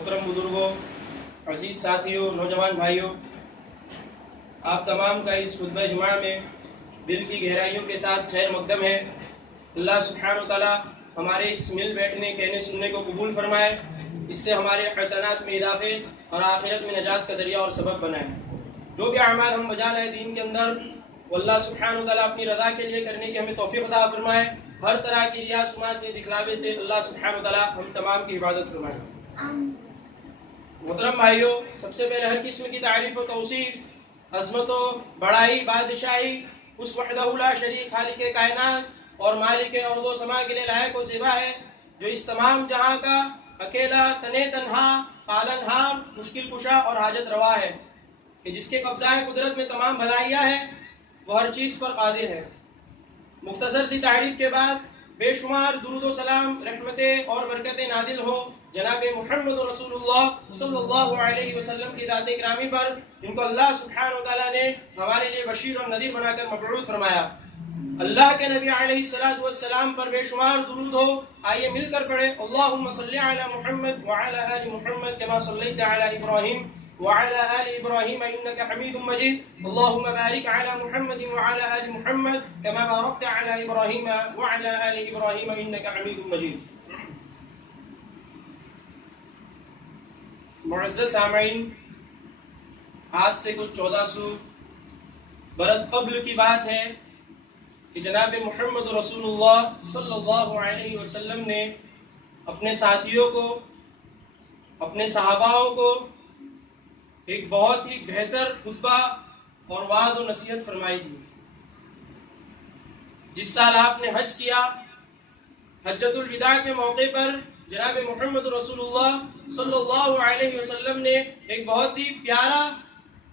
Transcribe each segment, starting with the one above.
محترم بزرگوں، عزیز ساتھیوں، نوجوان بھائیوں، آپ تمام کا اس خطبہ جمعہ میں دل کی گہرائیوں کے ساتھ خیر مقدم ہے۔ اللہ سبحانہ و تعالیٰ ہمارے اس مل بیٹھنے کہنے سننے کو قبول فرمائے، اس سے ہمارے حسنات میں اضافے اور آخرت میں نجات کا ذریعہ اور سبب بنائے۔ جو بھی اعمال ہم بجا رہے دین کے اندر، وہ اللہ سبحانہ و تعالیٰ اپنی رضا کے لیے کرنے کی ہمیں توفیق عطا فرمائے۔ ہر طرح کی ریا شما سے، دکھلاوے سے اللہ سبحانہ و تعالیٰ ہم تمام کی حفاظت فرمائے۔ محترم بھائیوں، سب سے پہلے ہر قسم کی تعریف و توصیف، عظمت و بڑائی، بادشاہی اس وحدہ لا شریک خالق کائنات اور مالک ارض و سما کے لیے لائق و زیبا ہے، جو اس تمام جہاں کا اکیلا تنے تنہا پالن ہار، مشکل کشا اور حاجت روا ہے، کہ جس کے قبضہ قدرت میں تمام بھلائیاں ہیں، وہ ہر چیز پر قادر ہے۔ مختصر سی تعریف کے بعد بے شمار درود و سلام، رحمتیں اور برکتیں نازل ہو جناب محمد رسول اللہ صلی اللہ علیہ وسلم کی ذات گرامی پر، جن کو اللہ سبحانہ و تعالیٰ نے ہمارے لیے بشیر اور نذیر بنا کر مبعوث فرمایا۔ اللہ کے نبی علیہ السلام پر بے شمار درود ہو، آئیے مل کر پڑھے اللہم صلی علی محمد وعلی آل محمد کما صلیت علی ابراہیم وعلى آل إبراهيم إنك حميد مجيد اللهم بارك على محمد وعلى آل محمد كما باركت على إبراهيم وعلى آل إبراهيم إنك حميد مجيد۔ معزز سامعین، آج سے کچھ 1400 برس قبل کی بات ہے کہ جناب محمد رسول اللہ صلی اللہ علیہ وسلم نے اپنے ساتھیوں کو، اپنے صحاباؤں کو ایک بہت ہی بہتر خطبہ اور وعظ و نصیحت فرمائی تھی۔ جس سال آپ نے حج کیا، حجۃ الوداع کے موقع پر جناب محمد رسول اللہ صلی اللہ علیہ وسلم نے ایک بہت ہی پیارا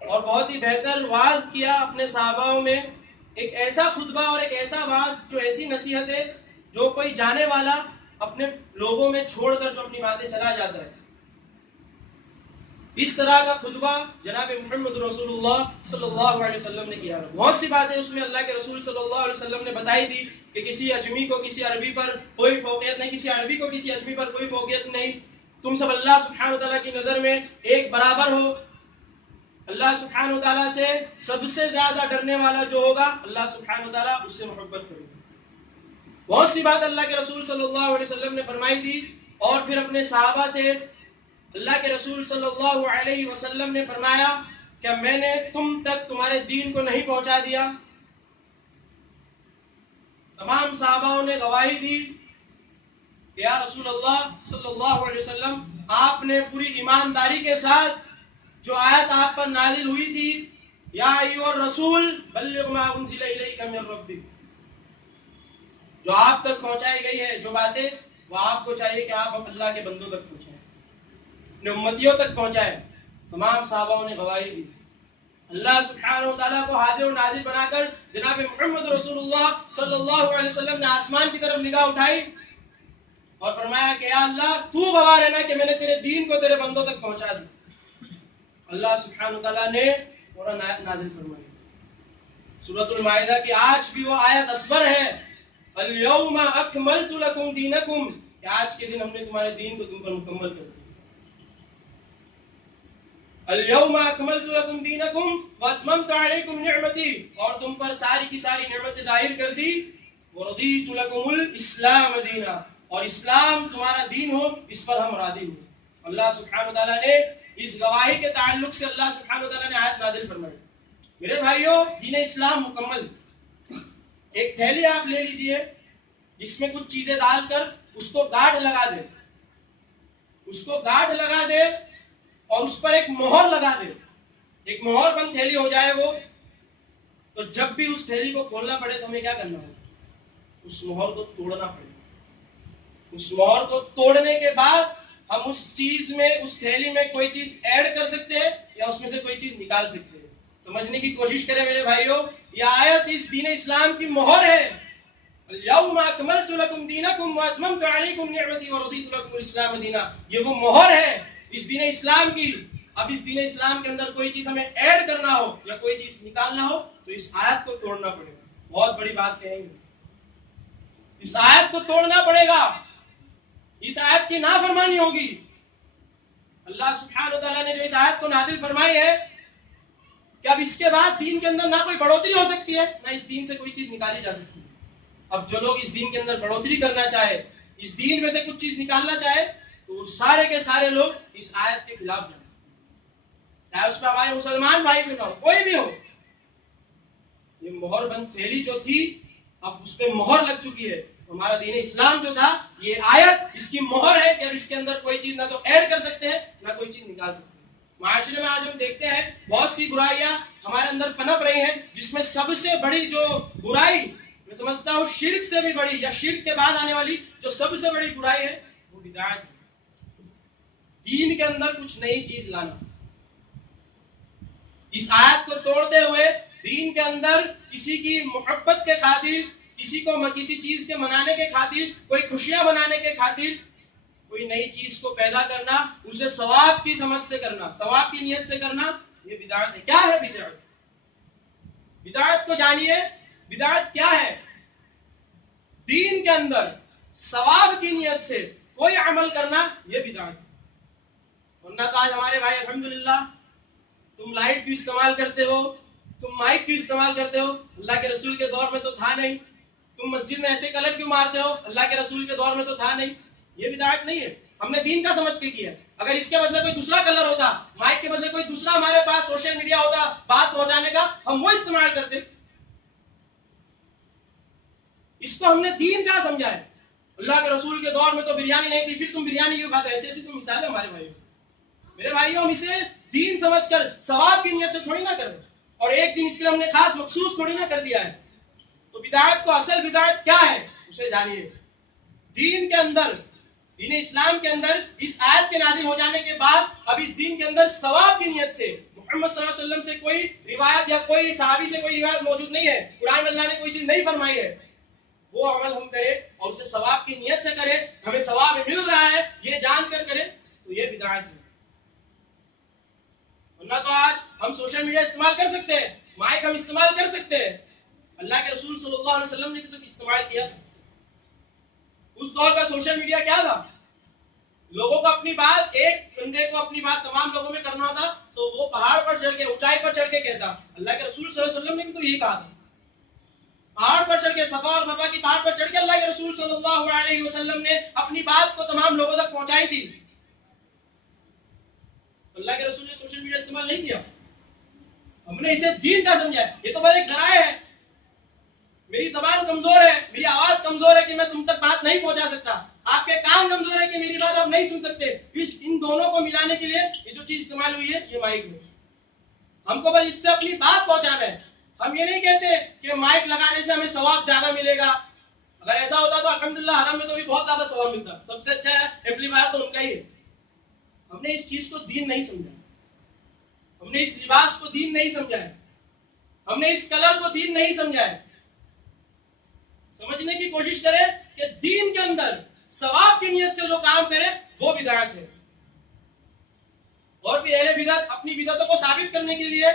اور بہت ہی بہتر وعظ کیا اپنے صحاباؤں میں۔ ایک ایسا خطبہ اور ایک ایسا وعظ، جو ایسی نصیحت ہے جو کوئی جانے والا اپنے لوگوں میں چھوڑ کر جو اپنی باتیں چلا جاتا ہے، اس طرح کا خطبہ جناب محمد رسول اللہ صلی اللہ علیہ وسلم نے کیا۔ بہت سی باتیں اس میں اللہ کے رسول صلی اللہ علیہ وسلم نے بتائی تھی کہ کسی اجمی کو کسی عربی پر کوئی فوقیت نہیں، کسی عربی کو کسی اجمی پر کوئی فوقیت نہیں، تم سب اللہ سبحانہ و تعالیٰ کی نظر میں ایک برابر ہو۔ اللہ سبحانہ و تعالیٰ سے سب سے زیادہ ڈرنے والا جو ہوگا، اللہ سبحانہ و تعالیٰ اس سے محبت کرے گا۔ بہت سی بات اللہ کے رسول صلی اللہ علیہ وسلم نے فرمائی تھی، اور پھر اپنے صحابہ سے اللہ کے رسول صلی اللہ علیہ وسلم نے فرمایا کہ میں نے تم تک تمہارے دین کو نہیں پہنچا دیا؟ تمام صحاباؤں نے گواہی دی کہ یا رسول اللہ صلی اللہ علیہ وسلم، آپ نے پوری ایمانداری کے ساتھ جو آیت آپ پر نازل ہوئی تھی، یا ایھا الرسول بلغ ما انزل الیک من ربک، جو آپ تک پہنچائی گئی ہے، جو باتیں، وہ آپ کو چاہیے کہ آپ اللہ کے بندوں تک پہنچائیں، اپنے امتیوں تک پہنچائے۔ تمام صحاباؤں نے گواہی دی۔ اللہ سبحانہ و تعالیٰ کو حاضر و ناظر بنا کر جناب محمد رسول اللہ صلی اللہ علیہ وسلم نے آسمان کی طرف نگاہ اٹھائی اور فرمایا کہ یا اللہ، تو گواہ رہنا کہ میں نے تیرے دین کو تیرے بندوں تک پہنچا دیا۔ اللہ سبحانہ و تعالیٰ نے قرآن آیت نازل فرمائی، سورۃ المائدہ کی آج بھی وہ آیت اسبر ہے، الیوم اکملت لکم دینکم، کہ آج کے دن ہم نے تمہارے دین کو تم پر مکمل کر دیا۔ الیوم اکملت لکم دینکم واتممت علیکم نعمتی، اور تم پر ساری کی ساری نعمتیں ظاہر کر دی، ورضیت لکم الاسلام دینا، اور اسلام تمہارا دین ہو، اس پر ہم راضی ہوئے۔ اللہ سبحانہ وتعالیٰ نے اس گواہی کے تعلق سے اللہ سبحانہ وتعالیٰ نے آیت نازل فرمائی۔ میرے بھائیوں، دین اسلام مکمل۔ ایک تھیلی آپ لے لیجئے، جس میں کچھ چیزیں ڈال کر اس کو گاٹھ لگا دے، اس کو گاٹھ لگا دے اور اس پر ایک مہر لگا دے، ایک مہر بند تھیلی ہو جائے وہ، تو جب بھی اس تھیلی کو کھولنا پڑے تو ہمیں کیا کرنا ہوگا؟ اس مہر کو توڑنا پڑے گا۔ اس مہر کو توڑنے کے بعد ہم اس چیز میں، اس تھیلی میں کوئی چیز ایڈ کر سکتے ہیں یا اس میں سے کوئی چیز نکال سکتے ہیں۔ سمجھنے کی کوشش کریں میرے بھائیوں، یہ آیت اس دین اسلام کی مہر ہے۔ الیوم اکملت لکم دینکم واتممت علیکم نعمتی ورضیت لکم الاسلام دینا، یہ وہ مہر ہے اس دین اسلام کی۔ اب اس دین اسلام کے اندر کوئی چیز ہمیں ایڈ کرنا ہو یا کوئی چیز نکالنا ہو تو اس آیت کو توڑنا پڑے گا۔ بہت بڑی بات کہیں گے، اس آیت کو توڑنا پڑے گا، اس آیت کی نافرمانی ہوگی۔ اللہ سبحانہ و تعالیٰ نے جو اس آیت کو نازل فرمائی ہے کہ اب اس کے بعد دین کے اندر نہ کوئی بڑھوتری ہو سکتی ہے نہ اس دین سے کوئی چیز نکالی جا سکتی ہے. اب جو لوگ اس دین کے اندر بڑھوتری کرنا چاہے, اس دین میں سے کچھ چیز نکالنا چاہے, تو سارے کے سارے لوگ اس آیت کے خلاف جائیں, چاہے اس میں ہمارے مسلمان بھائی بھی نہ ہو, کوئی بھی ہو. یہ مہر بند تھیلی جو تھی اب اس پہ مہر لگ چکی ہے. ہمارا دین اسلام جو تھا یہ آیت اس کی مہر ہے کہ اب اس کے اندر کوئی چیز نہ تو ایڈ کر سکتے ہیں نہ کوئی چیز نکال سکتے ہیں. معاشرے میں آج ہم دیکھتے ہیں بہت سی برائیاں ہمارے اندر پنپ رہی ہیں, جس میں سب سے بڑی جو برائی میں سمجھتا ہوں شرک سے بھی بڑی, یا شرک کے بعد آنے والی جو سب سے بڑی برائی ہے وہ بدعت ہے. دین کے اندر کچھ نئی چیز لانا, اس آیت کو توڑتے ہوئے دین کے اندر کسی کی محبت کے خاطر, کسی کو کسی چیز کے منانے کے خاطر, کوئی خوشیاں منانے کے خاطر کوئی نئی چیز کو پیدا کرنا, اسے ثواب کی سمجھ سے کرنا, ثواب کی نیت سے کرنا, یہ بدعت ہے. کیا ہے بدعت؟ بدعت کو جانیے. بدعت کیا ہے؟ دین کے اندر ثواب کی نیت سے کوئی عمل کرنا, یہ بدعت ہے. ورنہ تو آج ہمارے بھائی الحمدللہ تم لائٹ کیوں استعمال کرتے ہو, تم مائک کیوں استعمال کرتے ہو, اللہ کے رسول کے دور میں تو تھا نہیں. تم مسجد میں ایسے کلر کیوں مارتے ہو, اللہ کے رسول کے دور میں تو تھا نہیں. یہ بدعت نہیں ہے, ہم نے دین کا سمجھ کے کیا. اگر اس کے بدلے کوئی دوسرا کلر ہوتا, مائک کے بدلے کوئی دوسرا ہمارے پاس سوشل میڈیا ہوتا بات پہنچانے کا, ہم وہ استعمال کرتے. اس کو ہم نے دین کا سمجھا ہے. اللہ کے رسول کے دور میں تو بریانی نہیں تھی, پھر تم بریانی کیوں کھاتے؟ ایسی ایسی تو مثالیں ہمارے بھائیوں. میرے بھائیوں, ہم اسے دین سمجھ کر ثواب کی نیت سے تھوڑی نہ کریں, اور ایک دن اس کے لیے ہم نے خاص مخصوص تھوڑی نہ کر دیا ہے. تو بدعت کو, اصل بدعت کیا ہے اسے جانیے. دین کے اندر, دین اسلام کے اندر اس آیت کے نازل ہو جانے کے بعد اب اس دین کے اندر ثواب کی نیت سے محمد صلی اللہ علیہ وسلم سے کوئی روایت یا کوئی صحابی سے کوئی روایت موجود نہیں ہے, قرآن میں اللہ نے کوئی چیز نہیں فرمائی ہے, وہ عمل ہم کریں اور اسے ثواب کی نیت سے کریں, ہمیں ثواب مل رہا ہے یہ جان کر کریں, تو یہ بدعت ہے. ورنہ تو آج ہم سوشل میڈیا استعمال کر سکتے ہیں, مائک ہم استعمال کر سکتے ہیں. اللہ کے رسول صلی اللہ علیہ وسلم نے بھی تو استعمال کیا تھا. اس دور کا سوشل میڈیا کیا تھا؟ لوگوں کو اپنی بات, ایک بندے کو اپنی بات تمام لوگوں میں کرنا تھا تو وہ پہاڑ پر چڑھ کے, اونچائی پر چڑھ کے کہتا. اللہ کے رسول صلی اللہ علیہ وسلم نے بھی تو یہی کہا تھا. پہاڑ پر چڑھ کے, صفا اور مروا کی پہاڑ پر چڑھ کے اللہ کے رسول صلی اللہ علیہ وسلم نے اپنی بات کو تمام لوگوں تک پہنچائی تھی. اللہ کے رسول نے سوشل میڈیا استعمال نہیں کیا, ہم نے اسے دین کا سمجھا. یہ تو بس ایک ذرائع ہے. میری زبان کمزور ہے, میری آواز کمزور ہے کہ میں تم تک بات نہیں پہنچا سکتا, آپ کے کان کمزور ہے کہ میری بات آپ نہیں سن سکتے. ان دونوں کو ملانے کے لیے یہ جو چیز استعمال ہوئی ہے یہ مائک ہے. ہم کو بس اس سے اپنی بات پہنچانا ہے. ہم یہ نہیں کہتے کہ مائک لگانے سے ہمیں ثواب زیادہ ملے گا. اگر ایسا ہوتا تو الحمدللہ حرم میں تو بھی بہت زیادہ ثواب ملتا. سب سے اچھا ایمپلیفائر تو ان کا ہی ہے. ہم نے اس چیز کو دین نہیں سمجھا, ہم نے اس لباس کو دین نہیں سمجھا ہے, ہم نے اس کلر کو دین نہیں سمجھا ہے. سمجھنے کی کوشش کرے کہ دین کے اندر ثواب کی نیت سے جو کام کرے وہ بدعت ہے. اور پھر اہل بدعت اپنی بدعتوں کو ثابت کرنے کے لیے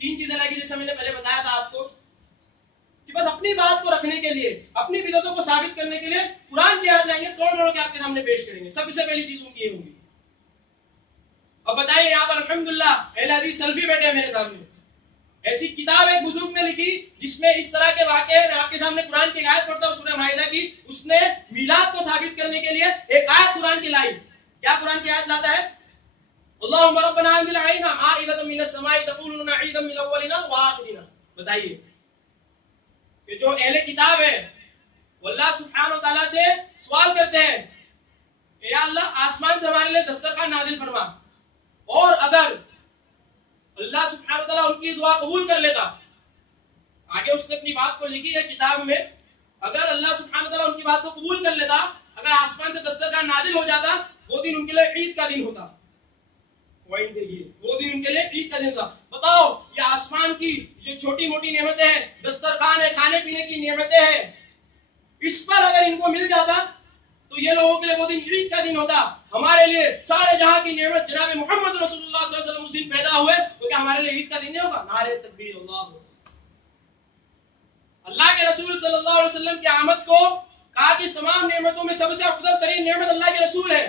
تین چیزیں لگی, جیسے میں نے پہلے بتایا تھا آپ کو, کہ بس اپنی بات کو رکھنے کے لیے, اپنی بدعتوں کو ثابت کرنے کے لیے قرآن کی آیت لائیں گے, توڑ کے آپ کے سامنے پیش کریں گے. سب سے پہلی چیز ان کی یہ ہوگی. اب بتائیے, یہاں پر الحمدللہ اہل حدیث سلفی بیٹھے ہیں میرے سامنے. ایسی کتاب ایک بزرگ نے لکھی جس میں اس طرح کے واقعے, میں آپ کے سامنے قرآن کی آیت پڑھتا ہوں سورہ مائدہ کی, اس نے میلاد کو ثابت کرنے کے لیے ایک آیت قرآن کی لائی. کیا قرآن کی آیت لاتا ہے؟ اللہم ربنا انزل علینا مائدۃ من السماء تکون عیدا للاولین والآخرین. بتائیے کہ جو اہل کتاب ہے وہ اللہ سبحانہ و تعالیٰ سے سوال کرتے ہیں کہ یا اللہ آسمان سے ہمارے لیے دسترخوان نازل فرما, اور اگر اللہ سبحانہ و تعالیٰ ان کی دعا قبول کر لیتا, آگے اس نے اپنی بات کو لکھی ہے کتاب میں, اگر اللہ سبحانہ و تعالیٰ ان کی بات کو قبول کر لیتا, اگر آسمان سے دسترخوان نازل ہو جاتا, وہ دن ان کے لیے عید کا دن ہوتا. وہ دن ان کے لیے عید کا دن ہوتا. بتاؤ, یہ آسمان کی جو چھوٹی موٹی نعمتیں ہیں, دسترخوان ہے, کھانے پینے کی نعمتیں ہیں, اس پر اگر ان کو مل جاتا تو یہ لوگوں کے لیے وہ دن عید کا دن ہوتا. ہمارے لیے سارے جہاں کی نعمت جناب محمد رسول اللہ صلی اللہ علیہ وسلم اس دن پیدا ہوئے, تو کیا ہمارے لیے عید کا دن نہیں ہوگا؟ نعرہ تکبیر اللہ. اللہ کے رسول صلی اللہ علیہ وسلم کی آمد کو کہا کہ اس تمام نعمتوں میں سب سے افضل ترین نعمت اللہ کے رسول ہے.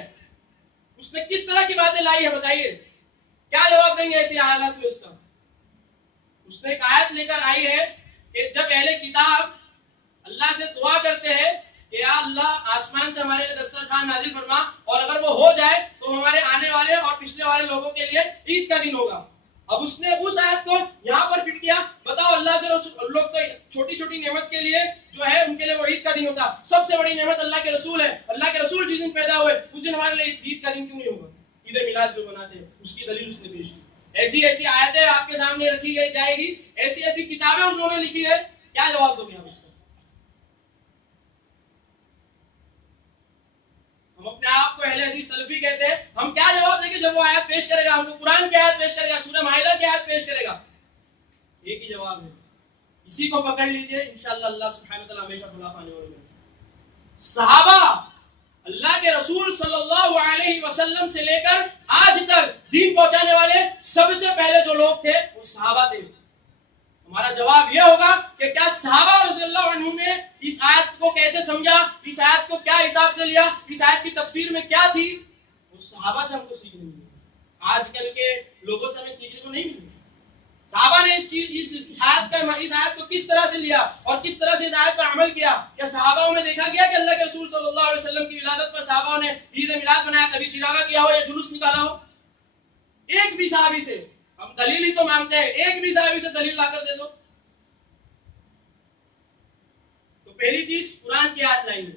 اس نے کس طرح کی باتیں لائی ہے بتائیے، کیا جواب دیں گے ایسے حالات میں اس کا؟ اس نے ایک آیت لے کر آئی ہے کہ جب اہل کتاب اللہ سے دعا کرتے ہیں کہ یا اللہ آسمان سے ہمارے لیے دسترخوان نازل فرما، اور اگر وہ ہو جائے تو ہمارے آنے والے اور پچھلے والے لوگوں کے لیے عید کا دن ہوگا. اب اس نے اس آیت کو یہاں پر فٹ کیا. بتاؤ اللہ سے رسول لوگ تو چھوٹی چھوٹی نعمت کے لیے جو ہے ان کے لیے وہ عید کا دن ہوتا، سب سے بڑی نعمت اللہ کے رسول ہے. اللہ کے رسول جس دن پیدا ہوئے اس دن ہمارے لیے عید کا دن کیوں نہیں ہوگا؟ عید میلاد جو مناتے ہیں اس کی دلیل اس نے پیش کی. ایسی ایسی آیتیں آپ کے سامنے رکھی جائے گی، ایسی ایسی کتابیں انہوں نے لکھی ہے، کیا جواب دو گے آپ اس کا؟ ہم اپنے آپ کو اہل حدیث سلفی کہتے ہیں، ہم کیا جواب دیں گے جب وہ آیت پیش کرے گا؟ ہم کو قرآن کی آیت پیش کرے گا، سورہ مائدہ کی آیت پیش کرے گا، ایک ہی جواب ہے. اسی کو پکڑ لیجئے، انشاءاللہ اللہ سبحانہ وتعالی ہمیشہ فلاح پانے والے ہیں. صحابہ اللہ کے رسول صلی اللہ علیہ وسلم سے لے کر آج تک دین پہنچانے والے سب سے پہلے جو لوگ تھے وہ صحابہ تھے. ہمارا جواب یہ ہوگا کہ کیا صحابہ رضی اللہ عنہ نے اس آیت کو کیسے سمجھا، اس آیت کو کیا حساب سے لیا، اس آیت کی تفسیر میں کیا تھی، وہ صحابہ سے ہم کو سیکھنے ملے. آج کل کے لوگوں سے ہمیں سیکھنے کو نہیں ملے. صحابہ نے اس آیت کو کس طرح سے لیا اور کس طرح سے اس آیت پر عمل کیا. کیا صحابہ میں دیکھا گیا کہ اللہ کے رسول صلی اللہ علیہ وسلم کی ولادت پر صحابہ نے عید میلاد منایا، کبھی چراغا کیا ہو یا جلوس نکالا ہو؟ ایک بھی صحابی سے، ہم دلیل ہی تو مانگتے ہیں، ایک بھی صحابی سے دلیل لا کر دے دو. تو پہلی چیز قرآن کی آیت لائیں گے،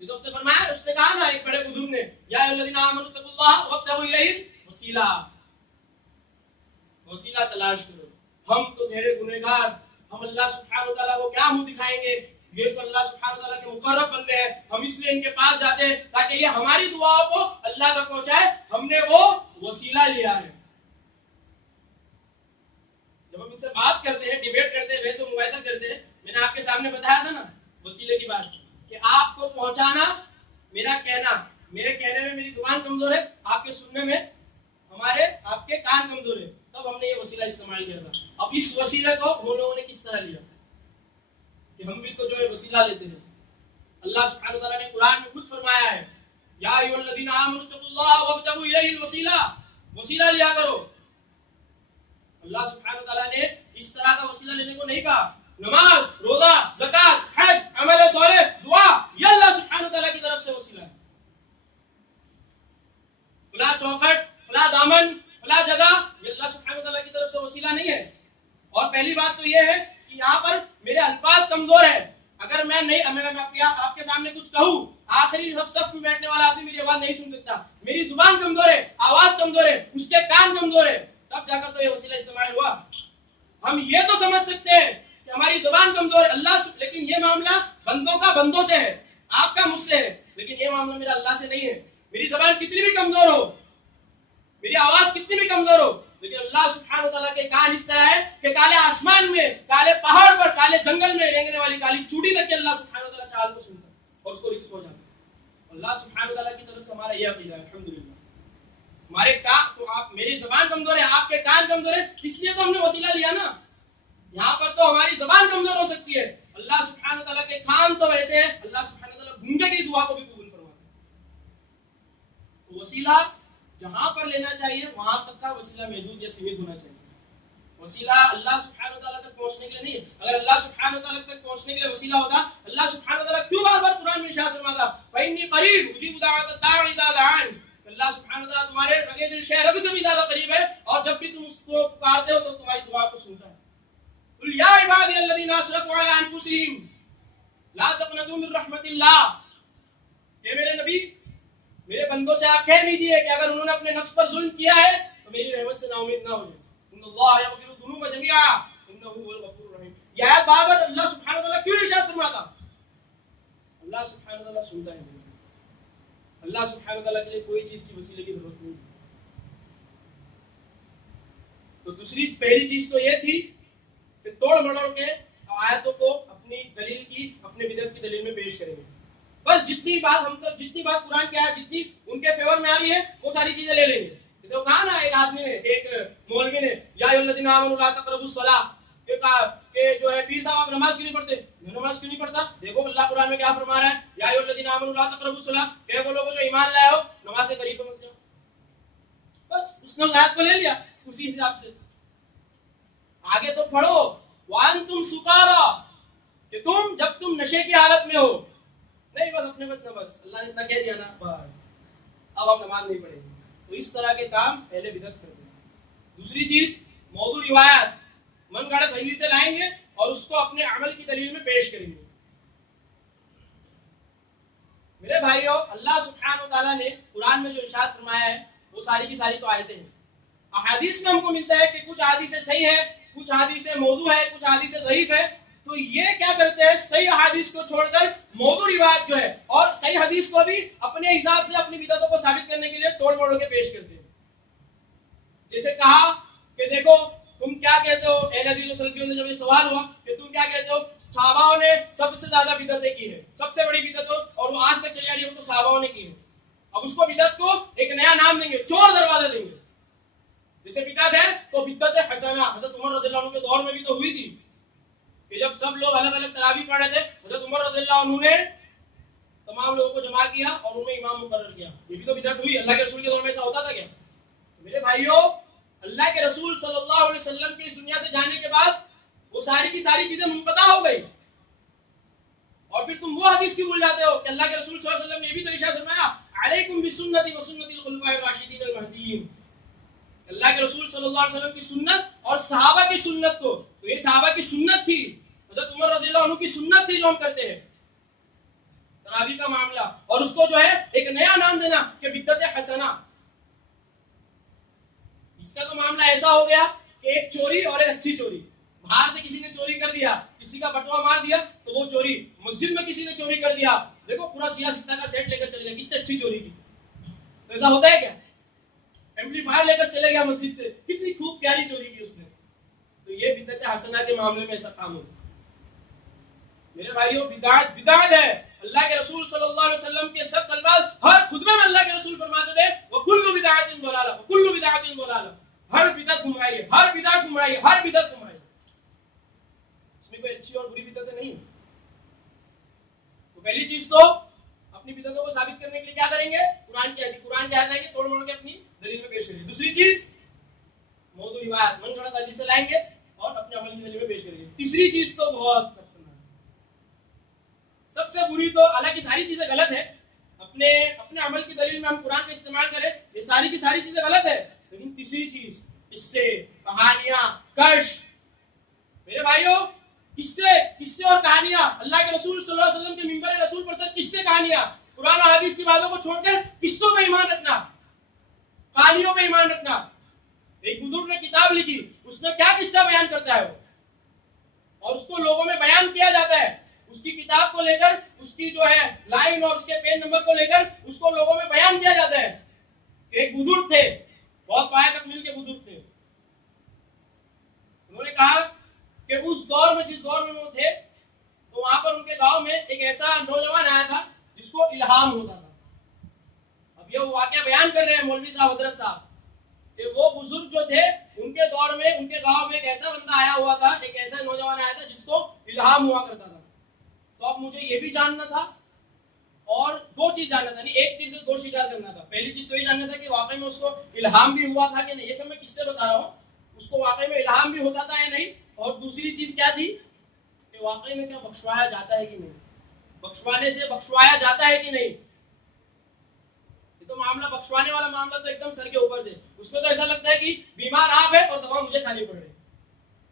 جسے اس نے فرمایا، اس نے کہا نا ایک بڑے بزرگ نے، یا الذین آمنوا اتقوا اللہ وابتغوا الیہ الوسیلہ، وسیلہ تلاش کرو. ہم تو تھے گنہگار، ہم اللہ سبحانہ وتعالیٰ کو کیا منہ دکھائیں گے؟ یہ تو اللہ سبحانہ وتعالیٰ کے مقرب بندے ہیں، ہم اس لیے ان کے پاس جاتے ہیں تاکہ یہ ہماری دعاؤں کو اللہ تک پہنچائے. ہم نے وہ وسیلہ لیا ہے. جب ہم ان سے بات کرتے ہیں، ڈیبیٹ کرتے ہیں، بحث و مباحثہ کرتے ہیں، میں نے آپ کے سامنے بتایا تھا نا وسیلے کی بات، کہ آپ کو پہنچانا، میرا کہنا، میرے کہنے میں میری زبان کمزور ہے، آپ کے سننے میں آپ کے کان کمزور ہے، تب ہم نے یہ وسیلہ استعمال کیا تھا. اب اس وسیلے کو وہ لوگوں نے کس طرح لیا کہ ہم بھی تو جو ہے وسیلہ لیتے ہیں. اللہ سبحانہ وتعالیٰ نے قرآن میں خود فرمایا ہے، یا ایھا الذین آمنوا اتقوا اللہ وابتغوا الیہ الوسیلہ، وسیلہ لیا کرو. اللہ سبحانہ وتعالیٰ نے اس طرح کا وسیلہ لینے کو نہیں کہا. نماز، روزہ، زکات، حج، عمل صالح، دعا، یہ اللہ سبحانہ وتعالیٰ کی طرف سے وسیلہ ہے. فلاں چوکھٹ، فلاں دامن، فلاں جگہ، یہ اللہ سبحانہ وتعالیٰ کی طرف سے وسیلہ نہیں ہے. اور پہلی بات تو یہ ہے کہ یہاں پر میرے الفاظ کمزور ہیں. اگر میں آپ کے سامنے کچھ کہوں، آخری صف میں بیٹھنے والا آدمی میری آواز نہیں سن سکتا، میری زبان کمزور ہے، آواز کمزور ہے، اس کے کان کمزور ہے، تب جا کر تو یہ وسیلہ استعمال ہوا. ہم یہ تو سمجھ سکتے ہیں کہ ہماری زبان کمزور ہے لیکن یہ معاملہ بندوں کا بندوں سے ہے، آپ کا مجھ سے ہے، لیکن یہ معاملہ میرا اللہ سے نہیں ہے. میری زبان کتنی بھی کمزور ہو، میری آواز کتنی بھی کمزور ہو، لیکن اللہ سبحانہ وتعالیٰ کے کان اس طرح ہے کہ کالے آسمان میں، کالے پہاڑ پر، کالے جنگل میں رینگنے والی کالی چوڑی تک کے اللہ سبحانہ وتعالیٰ چال کو سنتا ہے اور اس کو رزق ہو جاتا ہے. اللہ سبحانہ وتعالیٰ کی طرف سے ہمارا یہ عقیدہ ہے. الحمدللہ ہمارے کان تو، آپ میری زبان کمزور ہے، آپ کے کان کمزور ہے، اس لیے تو ہم نے وسیلہ لیا نا. یہاں پر تو ہماری زبان کمزور ہو سکتی ہے، اللہ سبحانہ وتعالیٰ کے کان تو ایسے ہیں، اللہ سبحانہ وتعالیٰ گونگے کی دعا کو بھی قبول فرماتا ہے. تو وسیلہ جہاں پر لینا چاہیے وہاں تک کا وسیلہ محدود یا سیمت ہونا چاہیے. وسیلہ اللہ سبحانہ وتعالیٰ تک پہنچنے کے لیے نہیں ہے. اگر اللہ سبحانہ وتعالیٰ تک پہنچنے کے لیے وسیلہ ہوتا، اللہ سبحانہ وتعالیٰ کیوں بار بار قرآن میں ارشاد فرماتا فَإِنِّي قَرِيبٌ أُجِيبُ دَعْوَةَ الدَّاعِ إِذَا دَعَانِ. اللہ سبحانہ وتعالیٰ تمہارے رگے دل شہرگ سے بھی زیادہ قریب ہے، اور جب بھی تم اس کو پکارتے ہو تو تمہاری دعا کو سنتا ہے. قُلْ يَا عِبَادِيَ الَّذِينَ أَسْرَفُوا عَلَىٰ أَنفُسِهِمْ لَا تَقْنَطُوا مِن رَحْمَةِ اللَّهِ. اے میرے نبی، میرے بندوں سے آپ کہہ دیجئے کہ اگر انہوں نے اپنے نفس پر ظلم کیا ہے تو میری رحمت سے نا امید نہ ہو جائے. ان اللہ یغفر الذنوب جميعا انه هو الغفور الرحیم. یہ آیت بار اللہ سبحانہ وتعالیٰ کیوں ارشاد فرماتا؟ اللہ سبحانہ وتعالیٰ سنتا ہے. اللہ سبحانہ وتعالیٰ کے لیے کوئی چیز کی وسیلے کی ضرورت نہیں ہے. تو پہلی چیز تو یہ تھی کہ توڑ مڑوڑ کے آیتوں کو اپنی دلیل کی، اپنے بدعت کی دلیل میں پیش کریں گے. بس جتنی بات قرآن کی آیت جتنی ان کے فیور میں آ رہی ہے وہ ساری چیزیں لے لیں گے. جیسے وہ کہا نا ایک آدمی نے، ایک مولوی نے، یا ایھا الذین آمنوا لا تقربوا الصلاۃ، کہ کہا کہ جو ہے پیر صاحب آپ نماز کیوں نہیں پڑھتے؟ میں نماز کیوں نہیں پڑھتا؟ دیکھو اللہ قرآن میں کیا فرما رہا ہے، یا ایھا الذین آمنوا لا تقربوا الصلاۃ، کہ وہ لوگوں جو ایمان لائے ہو نماز سے قریب مت جاؤ. اس نے اس آیت کو لے لیا اسی حساب سے. آگے تو پڑھو وانتم سکارا کہ تم جب تم نشے کی حالت میں ہو. نہیں بس اپنے بس بس اللہ نے اتنا کہہ دیا نا بس اب ہم نماز نہیں پڑھیں گے. تو اس طرح کے کام اہل بدعت کرتے ہیں. دوسری چیز موضوع روایات من گھڑت حدیثیں لائیں گے اور اس کو اپنے عمل کی دلیل میں پیش کریں گے. میرے بھائیو اللہ سبحانہ و تعالیٰ نے قرآن میں جو ارشاد فرمایا ہے وہ ساری کی ساری تو آیتیں ہیں. احادیث میں ہم کو ملتا ہے کہ کچھ حدیثیں صحیح ہے, کچھ حدیثیں موضوع ہے, کچھ حدیثیں ضعیف ہے. تو یہ کیا کرتے ہیں صحیح حدیث کو چھوڑ کر موضوع روایت جو ہے اور صحیح حدیث کو بھی اپنے حساب سے اپنی بدعتوں کو ثابت کرنے کے لیے توڑ موڑ کے پیش کرتے ہیں. جیسے کہا کہ دیکھو تم کیا کہتے ہو, اہل حدیث و سلفیوں سے جب یہ سوال ہوا کہ تم کیا کہتے ہو صحابہ نے سب سے زیادہ بدعتیں کی ہیں, سب سے بڑی بدعت اور وہ آج تک چلی آ رہی ہے وہ تو صحابہ نے کی ہے. اب اس کو بدعت کو ایک نیا نام دیں گے, چور دروازہ دیں گے. جیسے بدعت ہے تو بدعت حسنہ حضرت عمر رضی اللہ عنہ کے دور میں بھی تو ہوئی تھی کہ جب سب لوگ الگ الگ تراویح پڑھ رہے تھے حضرت عمر رضی اللہ عنہ نے تمام لوگوں کو جمع کیا اور انہیں امام مقرر کیا. یہ بھی تو بدعت ہوئی. اللہ کے رسول کے دور میں ایسا ہوتا تھا کیا؟ میرے بھائیوں اللہ کے رسول صلی اللہ علیہ وسلم کی اس دنیا سے جانے کے بعد وہ ساری کی ساری چیزیں منقطع ہو گئی اور پھر تم وہ حدیث کیوں بھول جاتے ہو کہ اللہ کے رسول صلی اللہ علیہ وسلم نے یہ بھی تو ارشاد فرمایا علیکم بسنتی وسنت الخلفاء الراشدین المہدیین. اللہ کے رسول صلی اللہ علیہ وسلم کی سنت اور صحابہ کی سنت کو, تو یہ صحابہ کی سنت تھی, حضرت عمر رضی اللہ عنہ کی سنت تھی جو ہم کرتے ہیں تراویح کا معاملہ, اور اس کو جو ہے ایک نیا نام دینا کہ بدعت حسنہ. اس کا تو معاملہ ایسا ہو گیا کہ ایک چوری اور ایک اچھی چوری. باہر سے کسی نے چوری کر دیا, کسی کا بٹوا مار دیا تو وہ چوری. مسجد میں کسی نے چوری کر دیا, دیکھو پورا سیاہ ستا کا سیٹ لے کر چلے گیا, کتنی اچھی چوری کی. تو ایسا ہوتا ہے کیا؟ ایمپلیفائر لے کر چلے گیا مسجد سے, کتنی خوب پیاری چوری کی اس نے. تو یہ بدعت حسنہ کے معاملے میں ایسا کام ہوگا. میرے بھائیوں بدعت بدعت ہے. اللہ کے رسول صلی اللہ علیہ وسلم کے سب الفاظ ہر خطبے میں اللہ کے رسول فرماتے تھے وَكُلُّ بِدْعَةٍ ضَلَالَةٍ وَكُلُّ بِدْعَةٍ ضَلَالَةٍ. ہر بدعت گمراہی ہے, ہر بدعت گمراہی ہے, ہر بدعت گمراہی ہے. اس میں کوئی اچھی اور بری بدعتیں نہیں. تو پہلی چیز تو اپنی بدعتوں کو ثابت کرنے کے لیے کیا کریں گے؟ قرآن کی آیت لائیں گے, توڑ موڑ کے اپنی دلیل میں پیش کریں گے. دوسری چیز موضوع روایات من گھڑت حدیثیں لائیں گے اور اپنے عمل کی دلیل میں پیش کریں گے. تیسری چیز تو بہت سب سے بری, تو حالانکہ ساری چیزیں غلط ہیں, اپنے عمل کی دلیل میں ہم قرآن کا استعمال کریں یہ ساری کی ساری چیزیں غلط ہے, لیکن تیسری چیز قصے کہانیاں کش. میرے بھائیوں قصے اور کہانیاں, اللہ کے رسول صلی اللہ علیہ وسلم کے منبر رسول پر سر قصے کہانیاں, قرآن اور حدیث کی باتوں کو چھوڑ کر قصوں پہ ایمان رکھنا, کہانیوں پہ ایمان رکھنا. ایک بزرگ نے کتاب لکھی, اس میں کیا قصہ بیان کرتا ہے وہ, اور اس کو لوگوں میں بیان کیا جاتا ہے. اس کی کتاب کو لے کر, اس کی جو ہے لائن اور اس کے پیج نمبر کو لے کر اس کو لوگوں میں بیان کیا جاتا ہے کہ ایک بزرگ تھے, بہت پایا تک مل کے بزرگ تھے. انہوں نے کہا کہ اس دور میں, جس دور میں وہ تھے, تو وہاں پر ان کے گاؤں میں ایک ایسا نوجوان آیا تھا جس کو الہام ہوتا تھا. اب یہ واقعہ بیان کر رہے ہیں مولوی صاحب حضرت صاحب کہ وہ بزرگ جو تھے ان کے دور میں ان کے گاؤں میں ایک ایسا بندہ آیا ہوا تھا, ایک ایسا نوجوان آیا تھا جس کو الہام ہوا کرتا تھا. تو اب مجھے یہ بھی جاننا تھا اور دو چیز جاننا تھا, نہیں ایک چیز سے دو شکار کرنا تھا. پہلی چیز تو یہ جاننا تھا کہ واقعی میں اس کو الہام بھی ہوا تھا کہ نہیں, یہ سب میں کس سے بتا رہا ہوں, اس کو واقعی میں الہام بھی ہوتا تھا یا نہیں. اور دوسری چیز کیا تھی کہ واقعی میں کیا بخشوایا جاتا ہے کہ نہیں, بخشوانے سے بخشوایا جاتا ہے کہ نہیں. یہ تو معاملہ بخشوانے والا معاملہ تو ایک دم سر کے اوپر سے, اس میں تو ایسا لگتا ہے کہ بیمار آپ ہے اور دوا مجھے کھانی پڑ رہی ہے.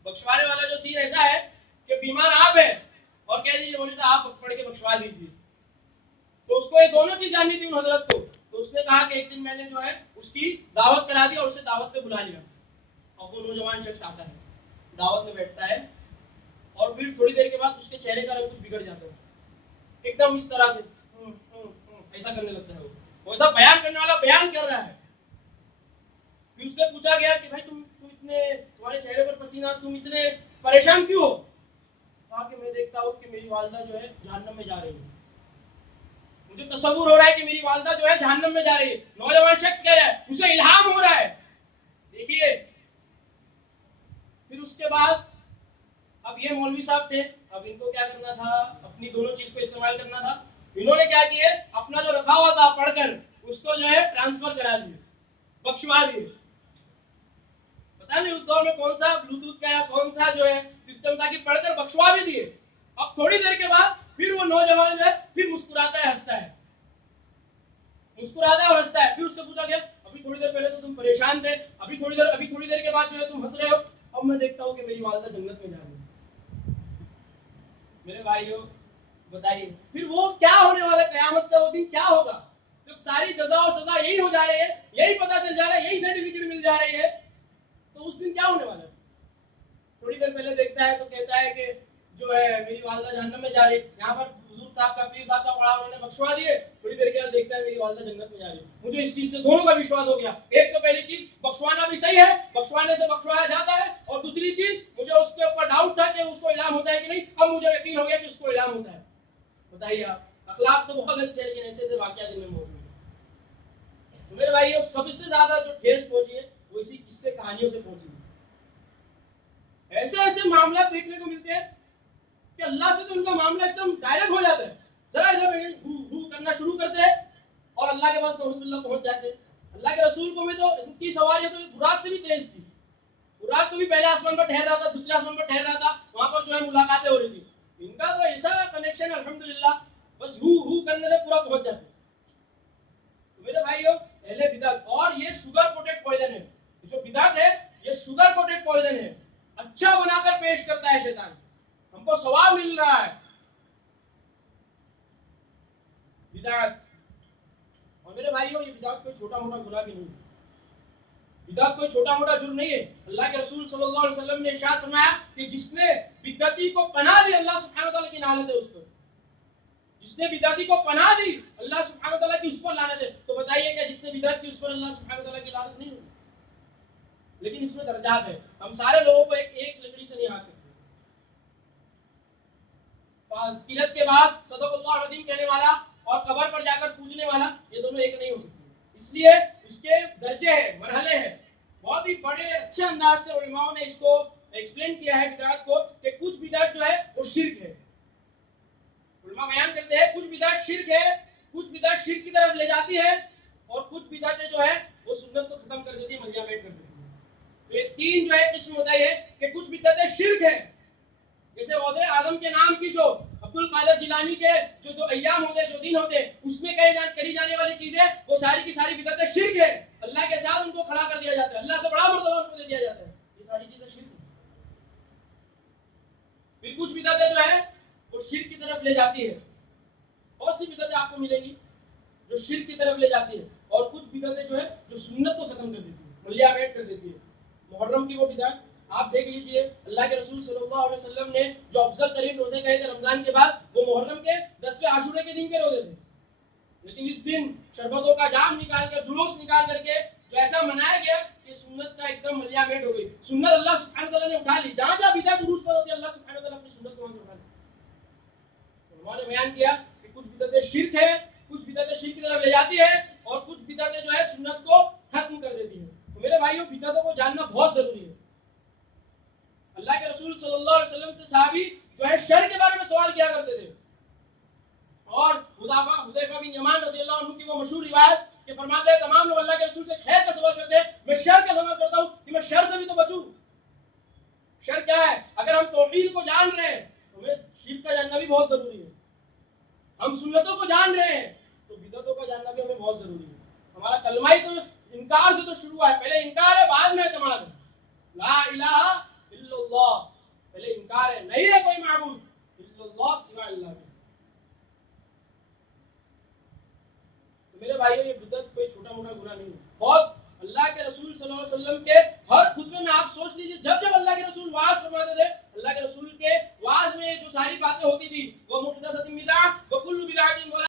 بخشوانے والا جو سین ایسا ہے کہ بیمار آپ ہے اور کہہ دیجیے مولوی صاحب آپ پڑھ کے بخشوا دیجیے. تو اس کو یہ دونوں چیز جاننی تھی ان حضرت کو. تو اس نے کہا کہ ایک دن میں نے جو ہے اس کی دعوت کرا دی اور اسے دعوت پہ بلا لیا. اور وہ نوجوان شخص آتا ہے, دعوت میں بیٹھتا ہے, اور پھر تھوڑی دیر کے بعد اس کے چہرے کا رنگ کچھ بگڑ جاتا ہے, ایک دم اس طرح سے ایسا کرنے لگتا ہے. وہ ایسا بیان کرنے والا بیان کر رہا ہے. پھر اس سے پوچھا گیا کہ بھائی تم اتنے, تمہارے چہرے پر پسینہ, تم اتنے پریشان کیوں ہو؟ کہا کہ میں دیکھتا ہوں کہ میری والدہ جو ہے جہنم میں جا رہی ہے, مجھے تصور ہو رہا ہے کہ میری والدہ جو ہے جہنم میں جا رہی ہے. نوجوان شخص کہہ رہا ہے اسے الہام ہو رہا ہے. دیکھیے پھر اس کے بعد اب یہ مولوی صاحب تھے, اب ان کو کیا کرنا تھا, اپنی دونوں چیز کو استعمال کرنا تھا. انہوں نے کیا کیے, اپنا جو رکھا ہوا تھا پڑھ کر اس کو جو ہے ٹرانسفر کرا دیے, بخشوا دیے. پتہ نہیں اس دور میں کون سا بلوٹوتھ کا یا کون سا جو ہے سسٹم تھا کہ پڑھ کر بخشوا بھی دیے. اب تھوڑی دیر کے بعد پھر وہ نوجوان جو ہے پھر مسکراتا ہے ہنستا ہے, مسکراتا ہے اور ہنستا ہے. پھر اس سے پوچھا گیا ابھی تھوڑی دیر پہلے تو تم پریشان تھے, ابھی تھوڑی دیر کے بعد جو ہے تم ہنس رہے ہو. اب میں دیکھتا ہوں کہ میری والدہ جنت میں جا رہی ہے. میرے بھائیوں بتائیے پھر وہ کیا ہونے والا ہے, قیامت کا وہ دن کیا ہوگا جب ساری جزا اور سزا یہی ہو جا رہی ہے, یہی پتہ چل جا رہا ہے, یہی سرٹیفکیٹ مل جا رہی ہے, تو اس دن کیا ہونے والا ہے. تھوڑی دیر پہلے دیکھتا ہے تو کہتا ہے کہ جو ہے میری والدہ جہنم میں جا رہی ہے, یہاں پر حضور صاحب کا پیر صاحب کا پڑھا انہوں نے بخشوا دیے. تھوڑی دیر کے بعد دیکھتا ہے میری والدہ جنت میں جا رہی ہے. مجھے اس چیز سے دونوں کا وشواس ہو گیا. ایک تو پہلی چیز بخشوانا بھی صحیح ہے, بخشوانے سے بخشوایا جاتا ہے, اور دوسری چیز مجھے اس کے اوپر ڈاؤٹ تھا کہ اس کو الہام ہوتا ہے کہ نہیں, اب مجھے یقین ہو گیا کہ اس کو الہام ہوتا ہے. بتائیے آپ, اخلاق تو بہت اچھے ہیں لیکن ایسے ایسے واقعات دن میں موجود ہیں. تو میرے بھائیوں سب سے زیادہ جو ٹھیس پہنچی ہے وہ اسی قصے کہانیوں سے پہنچی ہے. ایسے ایسے معاملات دیکھنے کو ملتے ہیں کہ اللہ سے تو ان کا معاملہ ایک دم ڈائریکٹ ہو جاتا ہے, ذرا ادھر کرنا شروع کرتے ہیں اور اللہ کے پاس نعوذ باللہ پہنچ جاتے ہیں. اللہ کے رسول کو بھی تو ان کی سواری تو براق سے بھی تیز تھی. براق تو بھی پہلے آسمان پر ٹھہر رہا تھا, دوسرے آسمان پر ٹھہر رہا تھا, وہاں پر جو ہے ملاقاتیں ہو رہی تھی. ان کا تو ایسا کنیکشن الحمدللہ بس ہو کرنے سے پورا پہنچ جاتے. تو میرے بھائیوں اہل بدعت, اور یہ شوگر کوٹڈ پوائزن ہے, جو بدعت ہے یہ شوگر کوٹڈ پوائزن ہے. اچھا بنا کر پیش کرتا ہے شیطان, ہم کو ثواب مل رہا ہے. بدعت, اور میرے بھائیوں یہ بدعت کوئی چھوٹا موٹا گناہ بھی نہیں ہے, بدعت کوئی چھوٹا موٹا جرم نہیں ہے. اللہ کے رسول صلی اللہ علیہ وسلم نے ارشاد فرمایا کہ جس نے بدعتی کو پناہ دی اللہ سبحانہ و تعالیٰ کی لعنت ہے اس پر. جس نے بدعتی کو پناہ دی اللہ سبحانہ و تعالیٰ کی اس پر لعنت ہے. تو بتائیے کہ جس نے بدعت کی اس پر اللہ سبحانہ و تعالیٰ کی لعنت نہیں ہوگی؟ لیکن اس میں درجات ہے, ہم سارے لوگوں کو ایک لکڑی سے نہیں ہانک سکتے. قلت کے بعد صدق اللہ العظیم کہنے والا اور قبر پر جا کر پوچھنے والا, یہ دونوں ایک نہیں ہو سکتے. اس لیے اس کے درجے ہیں, مرحلے ہیں. بہت ہی بڑے اچھے انداز سے علماء نے اس کو ایکسپلین کیا ہے بدعت کو, کہ کچھ بدعت جو ہے وہ شرک ہے. علماء بیان کرتے ہیں کچھ بدعت شرک ہے, کچھ بدعت شرک کی طرف لے جاتی ہے, اور کچھ بدعتیں جو ہے وہ سنت کو ختم کر دیتی ہے, ملیامینٹ کر دیتی ہے. تو یہ تین جو ہے قسم ہوتا ہے کہ کچھ بدعتیں شرک ہے, جیسے عہد اعظم کے نام کی جو عبد القادر جیلانی کے جو ایام ہوتے ہیں, جو دن ہوتے ہیں, اس میں کری جانے والی چیزیں وہ ساری کی ساری بدعتیں شرک ہے. اللہ کے ساتھ ان کو کھڑا کر دیا جاتا ہے, اللہ کو بڑا مرتبہ ان کو دے دیا جاتا ہے, یہ ساری چیزیں شرک ہے. پھر کچھ بدعتیں جو ہے وہ شرک کی طرف لے جاتی ہے. بہت سی بدعتیں آپ کو ملیں گی جو شرک کی طرف لے جاتی ہے, اور کچھ بدعتیں جو ہے جو سنت کو ختم کر دیتی ہے, ملیامینٹ کر دیتی ہے. محرم کی وہ بدعت آپ دیکھ لیجئے, اللہ کے رسول صلی اللہ علیہ وسلم نے جو افضل ترین روزے کہے تھے رمضان کے بعد, وہ محرم کے 10ویں عاشورے کے دن کے روزے تھے. لیکن اس دن شربتوں کا جام نکال کر, جلوس نکال کر کے جو ایسا منایا گیا کہ سنت کا ایک دم ملیامینٹ ہو گئی. سنت اللہ سبحانہ تعالیٰ نے اٹھا لی, جہاں جہاں بدعت عروج پر ہوتی ہے اللہ سبحانہ تعالیٰ اپنی سنت کو وہاں سے اٹھا لی. انہوں نے بیان کیا کہ کچھ بدعتیں شرک ہے, کچھ بدعتیں شرک کی طرف لے جاتی ہے, اور کچھ بدعتیں جو ہے سنت کو ختم کر دیتی ہے. تو میرے بھائیوں بدعتوں کو جاننا بہت ضروری ہے. اللہ کے رسول صلی اللہ علیہ وسلم سے صحابی جو ہے شر کے بارے میں سوال کیا کرتے تھے, اور حذیفہ بن یمان رضی اللہ عنہ کی وہ مشہور روایت کہ فرماتے ہیں تمام لوگ اللہ کے رسول سے خیر کا سوال کرتے ہیں, میں شر کا سوال کرتا ہوں کہ میں شر سے بھی تو بچوں. شر کیا ہے؟ اگر ہم توحید کو جان رہے ہیں تو ہمیں شرک کا جاننا بھی بہت ضروری ہے. ہم سنتوں کو جان رہے ہیں تو بدعتوں کا جاننا بھی ہمیں بہت ضروری ہے. ہمارا کلمہ ہی تو انکار سے تو شروع ہے, پہلے انکار ہے بعد میں اعتماد ہے. لا الہ الا اللہ, پہلے انکار ہے, نہیں ہے کوئی معبود الا اللہ سوا اللہ کے. تو میرے بھائیوں یہ بدعت کوئی چھوٹا موٹا گناہ نہیں ہے. بہت اللہ کے رسول صلی اللہ علیہ وسلم کے ہر خطبے میں آپ سوچ لیجئے, جب جب اللہ کے